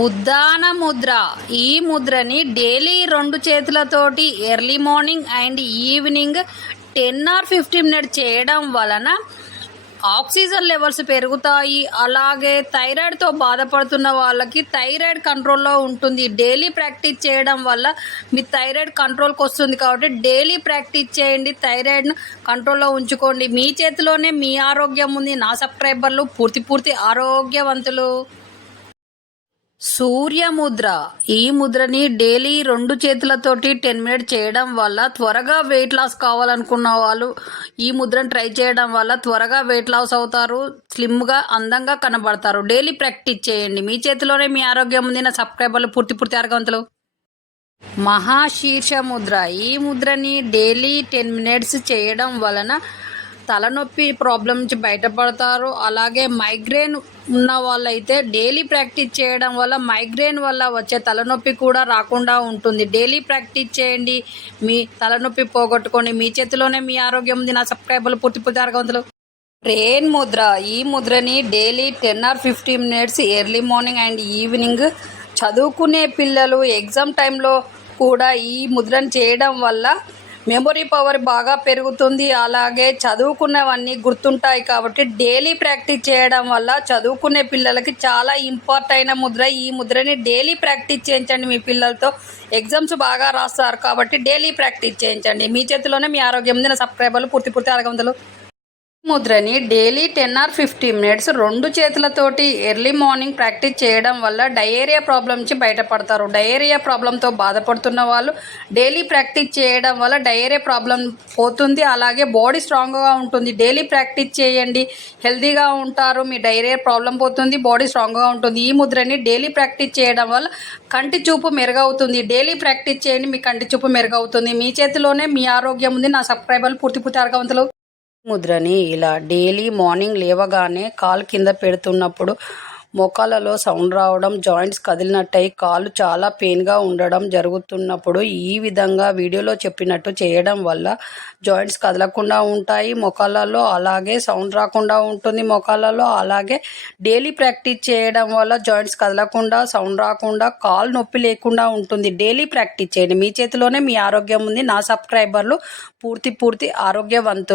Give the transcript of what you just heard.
ఉద్దాన ముద్ర. ఈ ముద్రని డైలీ 2 చేతులతోటి early morning and evening 10 or 15 minutes చేయడం వలన ఆక్సిజన్ లెవెల్స్ పెరుగుతాయి. అలాగే థైరాయిడ్తో బాధపడుతున్న వాళ్ళకి థైరాయిడ్ కంట్రోల్లో ఉంటుంది. డైలీ ప్రాక్టీస్ చేయడం వల్ల మీ థైరాయిడ్ కంట్రోల్కి వస్తుంది. కాబట్టి డైలీ ప్రాక్టీస్ చేయండి, థైరాయిడ్ను కంట్రోల్లో ఉంచుకోండి. మీ చేతిలోనే మీ ఆరోగ్యం ఉంది. నా సబ్స్క్రైబర్లు పూర్తి ఆరోగ్యవంతులు. సూర్యముద్ర. ఈ ముద్రని డైలీ 2 చేతులతోటి 10 మినిట్స్ చేయడం వల్ల త్వరగా వెయిట్ లాస్ కావాలనుకున్న వాళ్ళు ఈ ముద్రను ట్రై చేయడం వల్ల త్వరగా వెయిట్ లాస్ అవుతారు, స్లిమ్గా అందంగా కనబడతారు. డైలీ ప్రాక్టీస్ చేయండి. మీ చేతిలోనే మీ ఆరోగ్యం ఉంది. నా సబ్స్క్రైబర్లు పూర్తి ఆరోగ్యవంతులు. మహాశీర్ష ముద్ర. ఈ ముద్రని డైలీ 10 మినిట్స్ చేయడం వలన తలనొప్పి ప్రాబ్లం నుంచి బయటపడతారు. అలాగే మైగ్రేన్ ఉన్న వాళ్ళైతే డైలీ ప్రాక్టీస్ చేయడం వల్ల మైగ్రేన్ వల్ల వచ్చే తలనొప్పి కూడా రాకుండా ఉంటుంది. డైలీ ప్రాక్టీస్ చేయండి, మీ తలనొప్పి పోగొట్టుకోండి. మీ చేతిలోనే మీ ఆరోగ్యం ఉంది. నా సబ్స్క్రైబర్లు పూర్తి ఆరోగ్యవంతులు. రెయిన్ ముద్ర. ఈ ముద్రని daily 10 or 15 minutes early morning and evening చదువుకునే పిల్లలు ఎగ్జామ్ టైంలో కూడా ఈ ముద్రను చేయడం వల్ల మెమొరీ పవర్ బాగా పెరుగుతుంది. అలాగే చదువుకున్నవన్నీ గుర్తుంటాయి. కాబట్టి డైలీ ప్రాక్టీస్ చేయడం వల్ల చదువుకునే పిల్లలకి చాలా ఇంపార్టెంట్ అయిన ముద్ర. ఈ ముద్రని డైలీ ప్రాక్టీస్ చేయించండి. మీ పిల్లలతో ఎగ్జామ్స్ బాగా రాస్తారు కాబట్టి డైలీ ప్రాక్టీస్ చేయించండి. మీ చేతిలోనే మీ ఆరోగ్యం ఉంది. నా సబ్స్క్రైబర్లు పూర్తి ఆరోగ్యవంతులు. ముద్రని డైలీ 10 or 15 మినిట్స్ 2 చేతులతోటి ఎర్లీ మార్నింగ్ ప్రాక్టీస్ చేయడం వల్ల డయేరియా ప్రాబ్లం నుంచి బయటపడతారు. డయేరియా ప్రాబ్లంతో బాధపడుతున్న వాళ్ళు డైలీ ప్రాక్టీస్ చేయడం వల్ల డయేరియా ప్రాబ్లం పోతుంది. అలాగే బాడీ స్ట్రాంగ్గా ఉంటుంది. డైలీ ప్రాక్టీస్ చేయండి, హెల్తీగా ఉంటారు. మీ డయేరియా ప్రాబ్లం పోతుంది, బాడీ స్ట్రాంగ్గా ఉంటుంది. ఈ ముద్రని డైలీ ప్రాక్టీస్ చేయడం వల్ల కంటి చూపు మెరుగవుతుంది. డైలీ ప్రాక్టీస్ చేయండి, మీ కంటి చూపు మెరుగవుతుంది. మీ చేతిలోనే మీ ఆరోగ్యం ఉంది. నా సబ్స్క్రైబర్లు పూర్తి ఆరోగ్యవంతులు. ముద్రని ఇలా డైలీ మార్నింగ్ లేవగానే కాలు కింద పెడుతున్నప్పుడు మోకాళ్ళలో సౌండ్ రావడం, జాయింట్స్ కదిలినట్టయి కాళ్ళు చాలా పెయిన్గా ఉండడం జరుగుతున్నప్పుడు ఈ విధంగా వీడియోలో చెప్పినట్టు చేయడం వల్ల జాయింట్స్ కదలకుండా ఉంటాయి మోకాళ్ళలో. అలాగే సౌండ్ రాకుండా ఉంటుంది మోకాళ్ళలో. అలాగే డైలీ ప్రాక్టీస్ చేయడం వల్ల జాయింట్స్ కదలకుండా, సౌండ్ రాకుండా, కాలు నొప్పి లేకుండా ఉంటుంది. డైలీ ప్రాక్టీస్ చేయండి. మీ చేతిలోనే మీ ఆరోగ్యం ఉంది. నా సబ్స్క్రైబర్లు పూర్తి ఆరోగ్యవంతులు.